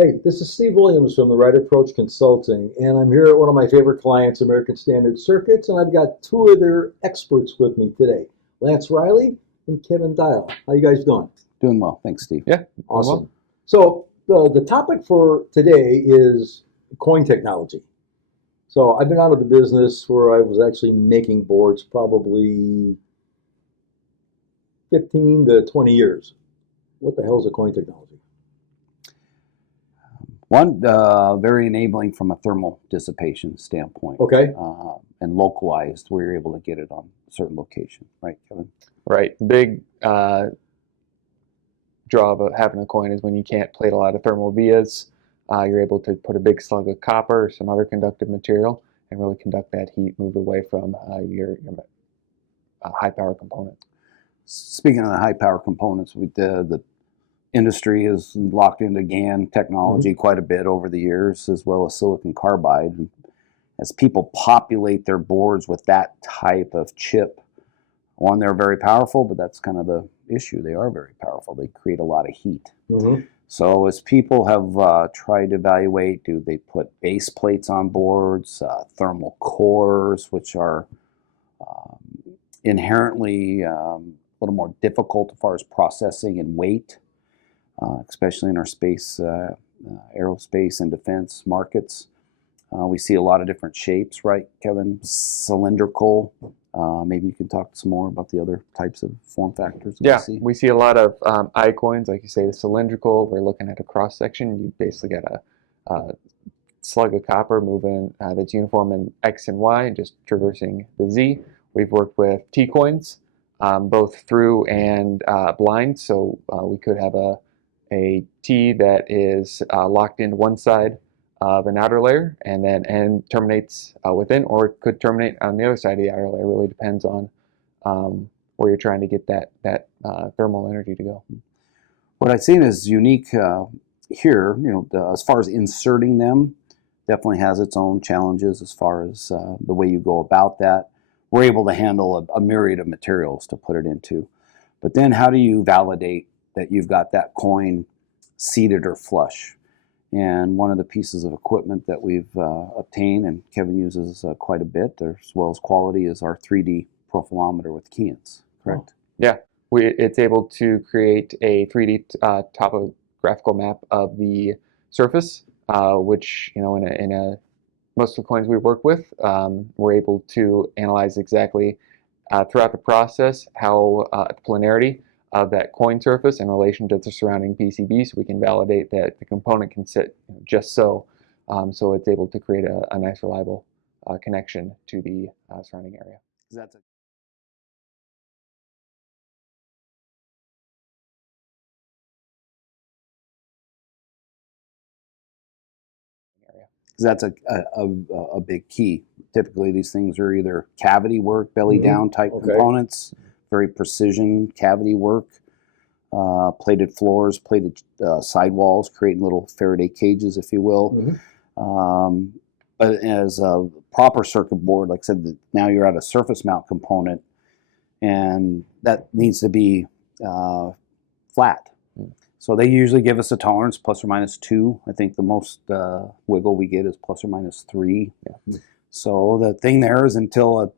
Hey, this is Steve Williams from the Right Approach Consulting, and I'm here at one of my favorite clients, American Standard Circuits, and I've got two of their experts with me today, Lance Riley and Kevin Dial. How you guys doing? Doing well. Thanks, Steve. Yeah, Awesome. well. So the topic for today is coin technology. So I've been out of the business where I was actually making boards probably 15 to 20 years. What the hell is a coin technology? One, very enabling from a thermal dissipation standpoint. Okay. And localized, where you're able to get it on a certain location. Right, Kevin? Right. The big draw of having a coin is when you can't plate a lot of thermal vias, you're able to put a big slug of copper or some other conductive material and really conduct that heat, move away from your high power component. Speaking of the high power components, the industry has locked into GaN technology quite a bit over the years, as well as silicon carbide. And as people populate their boards with that type of chip, one, they're very powerful, but that's kind of the issue. They are very powerful. They create a lot of heat. So as people have tried to evaluate, do they put base plates on boards, thermal cores, which are inherently a little more difficult as far as processing and weight, especially in our space, aerospace and defense markets. We see a lot of different shapes, right, Kevin? Cylindrical. Maybe you can talk some more about the other types of form factors Yeah, we see a lot of I coins, like you say, the cylindrical. We're looking at a cross section. You basically got a slug of copper moving that's uniform in X and Y and just traversing the Z. We've worked with T coins, both through and blind. So we could have a T that is locked into one side of an outer layer and terminates within, or it could terminate on the other side of the outer layer. It really depends on where you're trying to get that thermal energy to go. What I've seen is unique here, as far as inserting them, definitely has its own challenges as far as the way you go about that. We're able to handle a myriad of materials to put it into. But then how do you validate that you've got that coin seated or flush? And one of the pieces of equipment that we've obtained, and Kevin uses quite a bit, as well as quality, is our 3D profilometer with Keyence, correct? Yeah, it's able to create a 3D topographical map of the surface, which, in most of the coins we work with, we're able to analyze exactly throughout the process how the planarity of that coin surface in relation to the surrounding PCB, so we can validate that the component can sit just so. So it's able to create a nice, reliable connection to the surrounding area. That's a That's a big key. Typically, these things are either cavity work, belly down type components, very precision cavity work, plated floors, plated sidewalls, creating little Faraday cages, if you will. But as a proper circuit board, like I said, now you're at a surface mount component, and that needs to be flat. So they usually give us a tolerance plus or minus 2. I think the most wiggle we get is plus or minus 3. So the thing there is, until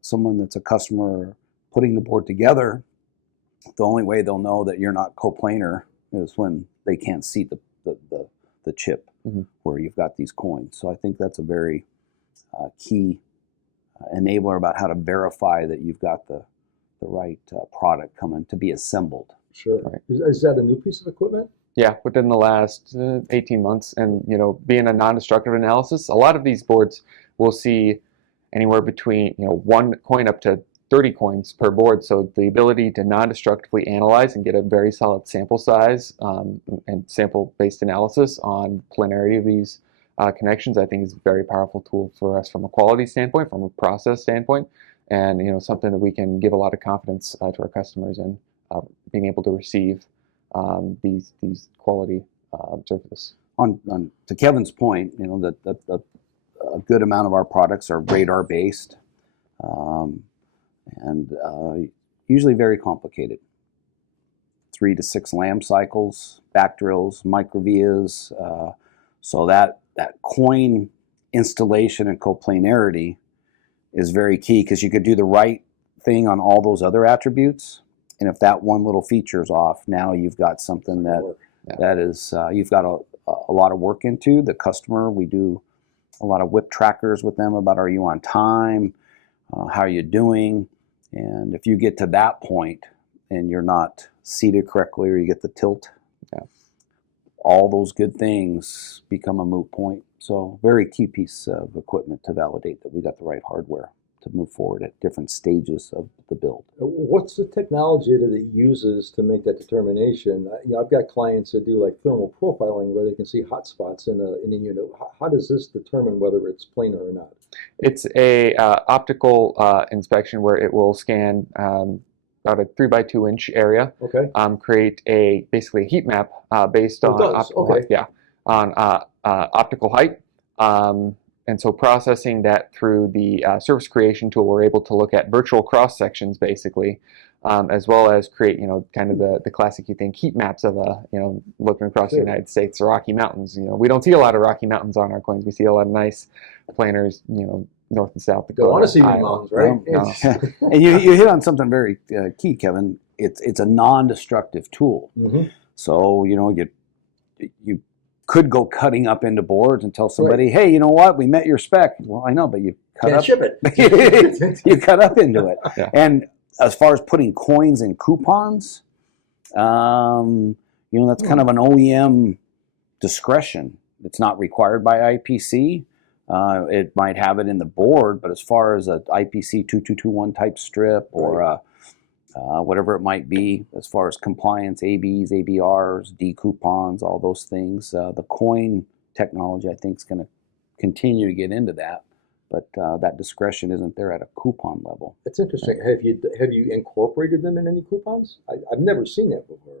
someone that's a customer putting the board together, the only way they'll know that you're not coplanar is when they can't see the chip where you've got these coins. So I think that's a very key enabler about how to verify that you've got the right product coming to be assembled. Sure. Right. Is that a new piece of equipment? Yeah, within the last 18 months. And, being a non-destructive analysis, a lot of these boards will see anywhere between, 1 coin up to 30 coins per board. So the ability to non-destructively analyze and get a very solid sample size and sample-based analysis on planarity of these connections, I think is a very powerful tool for us from a quality standpoint, from a process standpoint, and, something that we can give a lot of confidence to our customers in. Being able to receive these quality surface. To Kevin's point, that a good amount of our products are radar based, and usually very complicated. 3 to 6 lamb cycles, back drills, microvias. So that coin installation and coplanarity is very key, because you could do the right thing on all those other attributes, and if that one little feature is off, now you've got something that is you've got a lot of work into. The customer, we do a lot of whip trackers with them about, are you on time, how are you doing, and if you get to that point and you're not seated correctly, or you get the tilt, all those good things become a moot point. So very key piece of equipment to validate that we got the right hardware to move forward at different stages of the build. What's the technology that it uses to make that determination? I've got clients that do like thermal profiling where they can see hot spots in a unit. How does this determine whether it's planar or not? It's a optical inspection where it will scan about a 3x2 inch area. Okay. Create basically a heat map based on optical height. Yeah, on optical height. And so processing that through the surface creation tool, we're able to look at virtual cross sections basically, as well as create, kind of the classic, you think, heat maps of looking across the United States, the Rocky Mountains. We don't see a lot of Rocky Mountains on our coins. We see a lot of nice planars, North and South Dakota. Don't want to see the mountains, right? No. And you hit on something very key, Kevin. It's a non-destructive tool. Mm-hmm. So you could go cutting up into boards and tell somebody, hey, you know what? We met your spec. Well, I know, but you cut Can't up. ship it. You cut up into it. Yeah. And as far as putting coins in coupons, that's kind of an OEM discretion. It's not required by IPC. It might have it in the board, but as far as a IPC 2221 type strip or whatever it might be, as far as compliance, ABs, ABRs, D coupons, all those things, the coin technology, I think, is going to continue to get into that, but that discretion isn't there at a coupon level. That's interesting. Have you incorporated them in any coupons? I've never seen that before.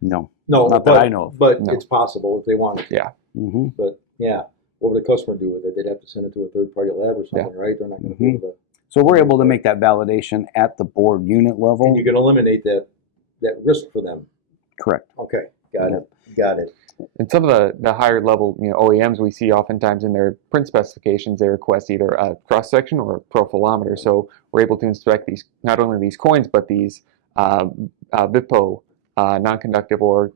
No, No, not that I know of. But No. it's possible if they want it. Yeah. Mm-hmm. But yeah, what would the customer do with it? They'd have to send it to a third-party lab or something, right? They're not going to be able to. So we're able to make that validation at the board unit level. And you can eliminate that risk for them. Correct. Okay, got it. And some of the higher level OEMs we see oftentimes in their print specifications, they request either a cross section or a profilometer. So we're able to inspect these, not only these coins, but these VIPO non-conductive or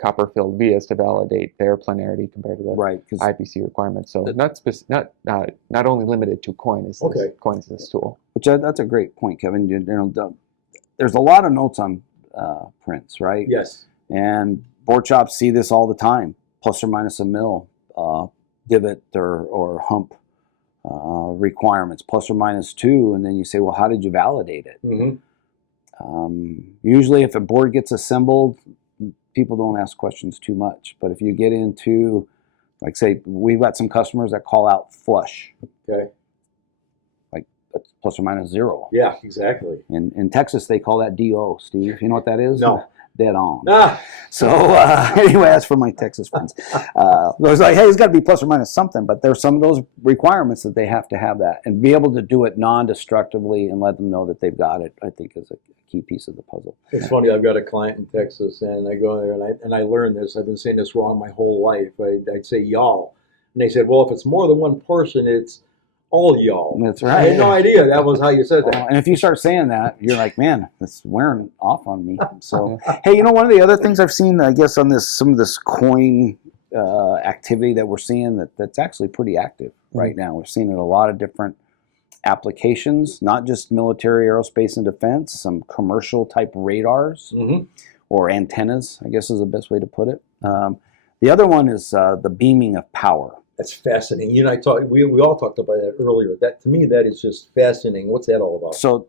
copper filled vias to validate their planarity compared to the IPC requirements. So not only limited to coins this tool. Which that's a great point, Kevin. There's a lot of notes on prints, right? Yes. And board shops see this all the time, plus or minus a mil divot or hump requirements, plus or minus 2, and then you say, well, how did you validate it? Mm-hmm. Usually if a board gets assembled, people don't ask questions too much. But if you get into, like, say, we've got some customers that call out flush. Okay. Like that's plus or minus 0. Yeah, exactly. In Texas, they call that DO, Steve. You know what that is? No. Dead on. Ah. So anyway, that's for my Texas friends. I was like, hey, it's got to be plus or minus something, but there's some of those requirements that they have to have that. And be able to do it non-destructively and let them know that they've got it, I think, is a key piece of the puzzle. It's funny, I've got a client in Texas, and I go there, and I learned this. I've been saying this wrong my whole life. I'd say y'all. And they said, well, if it's more than one person, it's all y'all. That's right. I had no idea that was how you said that. And if you start saying that, you're like, man, that's wearing off on me. So, hey, one of the other things I've seen, I guess, on some of this coin activity that we're seeing, that's actually pretty active right now. We're seeing it in a lot of different applications, not just military, aerospace, and defense, some commercial type radars or antennas, I guess is the best way to put it. The other one is the beaming of power. That's fascinating. You and I talked. We all talked about that earlier. That, to me, that is just fascinating. What's that all about? So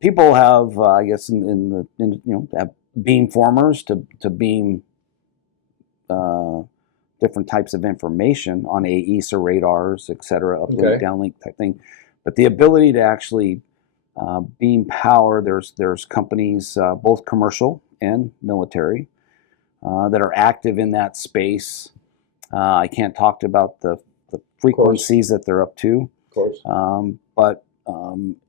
people have, I guess, have beam formers to beam different types of information on AESA radars, et cetera, uplink, downlink type thing. But the ability to actually beam power, there's companies, both commercial and military, that are active in that space. I can't talk about the frequencies that they're up to. Of course. But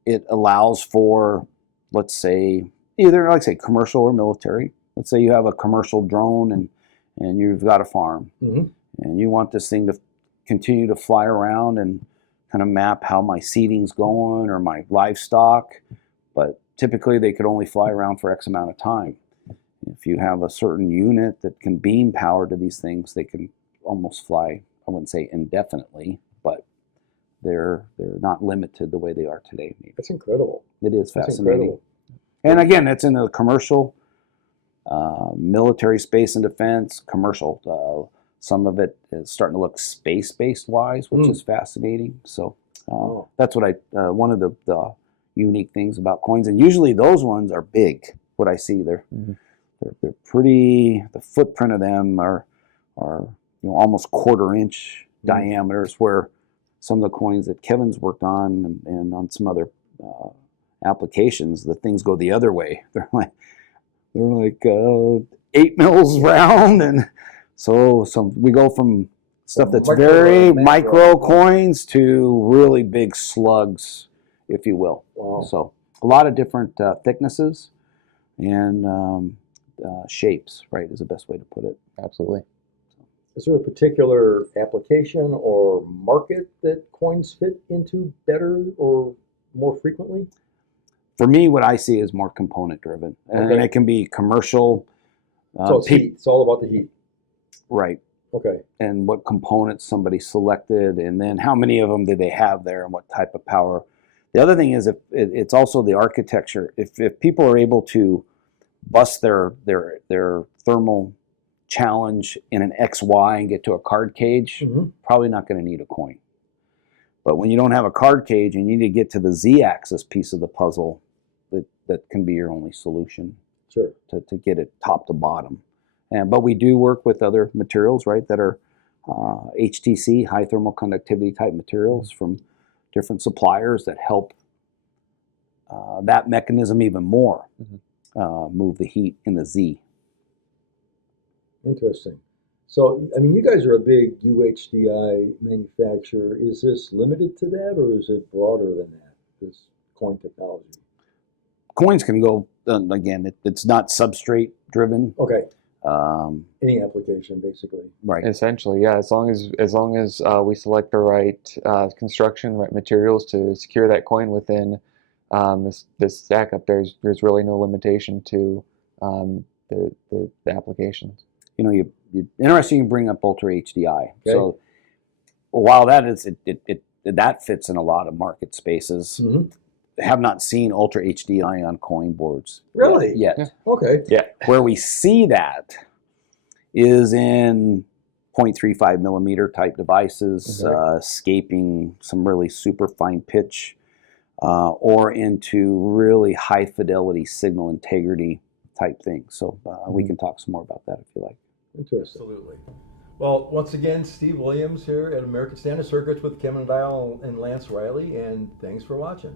it allows for, let's say, either, like I say, commercial or military let's say you have a commercial drone and you've got a farm Mm-hmm. and you want this thing to continue to fly around and kind of map how my seeding's going or my livestock, but typically they could only fly around for X amount of time. If you have a certain unit that can beam power to these things, they can almost fly, I wouldn't say indefinitely, but they're not limited the way they are today. Maybe. That's incredible. It is That's fascinating. incredible. And again, it's in the commercial, military space and defense, commercial. Some of it is starting to look space-based wise, which is fascinating. So that's what one of the unique things about coins. And usually those ones are big. What I see, they're pretty. The footprint of them are almost quarter-inch diameters. Where some of the coins that Kevin's worked on and on some other applications, the things go the other way. They're like 8 mils round, and so we go from stuff that's very micro coins to really big slugs, if you will. Wow. So a lot of different thicknesses and shapes, right, is the best way to put it. Absolutely. Is there a particular application or market that coins fit into better or more frequently? For me, what I see is more component driven, and it can be commercial. So it's heat. It's all about the heat. Right. Okay. And what components somebody selected, and then how many of them did they have there, and what type of power. The other thing is it's also the architecture. If people are able to bust their thermal challenge in an XY and get to a card cage, probably not going to need a coin. But when you don't have a card cage and you need to get to the Z-axis piece of the puzzle, that can be your only solution. Sure. To get it top to bottom. But we do work with other materials, right, that are HTC, high thermal conductivity type materials from different suppliers that help that mechanism even more move the heat in the Z. Interesting. So, I mean, you guys are a big UHDI manufacturer. Is this limited to that, or is it broader than that, this coin technology? Coins can go, again, it's not substrate driven. Okay. Any application, basically. Right. Essentially, yeah. As long as we select the right construction, right materials to secure that coin within this stack up, there's really no limitation to the applications. You interesting you bring up Ultra HDI. Okay. So while that is that fits in a lot of market spaces, have not seen Ultra HDI on coin boards. Really? Yet. Yeah. Okay. Yeah. Where we see that is in 0.35 millimeter type devices, escaping some really super fine pitch, or into really high fidelity signal integrity type things. So we can talk some more about that if you like. Interesting. Absolutely. Well, once again, Steve Williams here at American Standard Circuits with Kevin Dial and Lance Riley, and thanks for watching.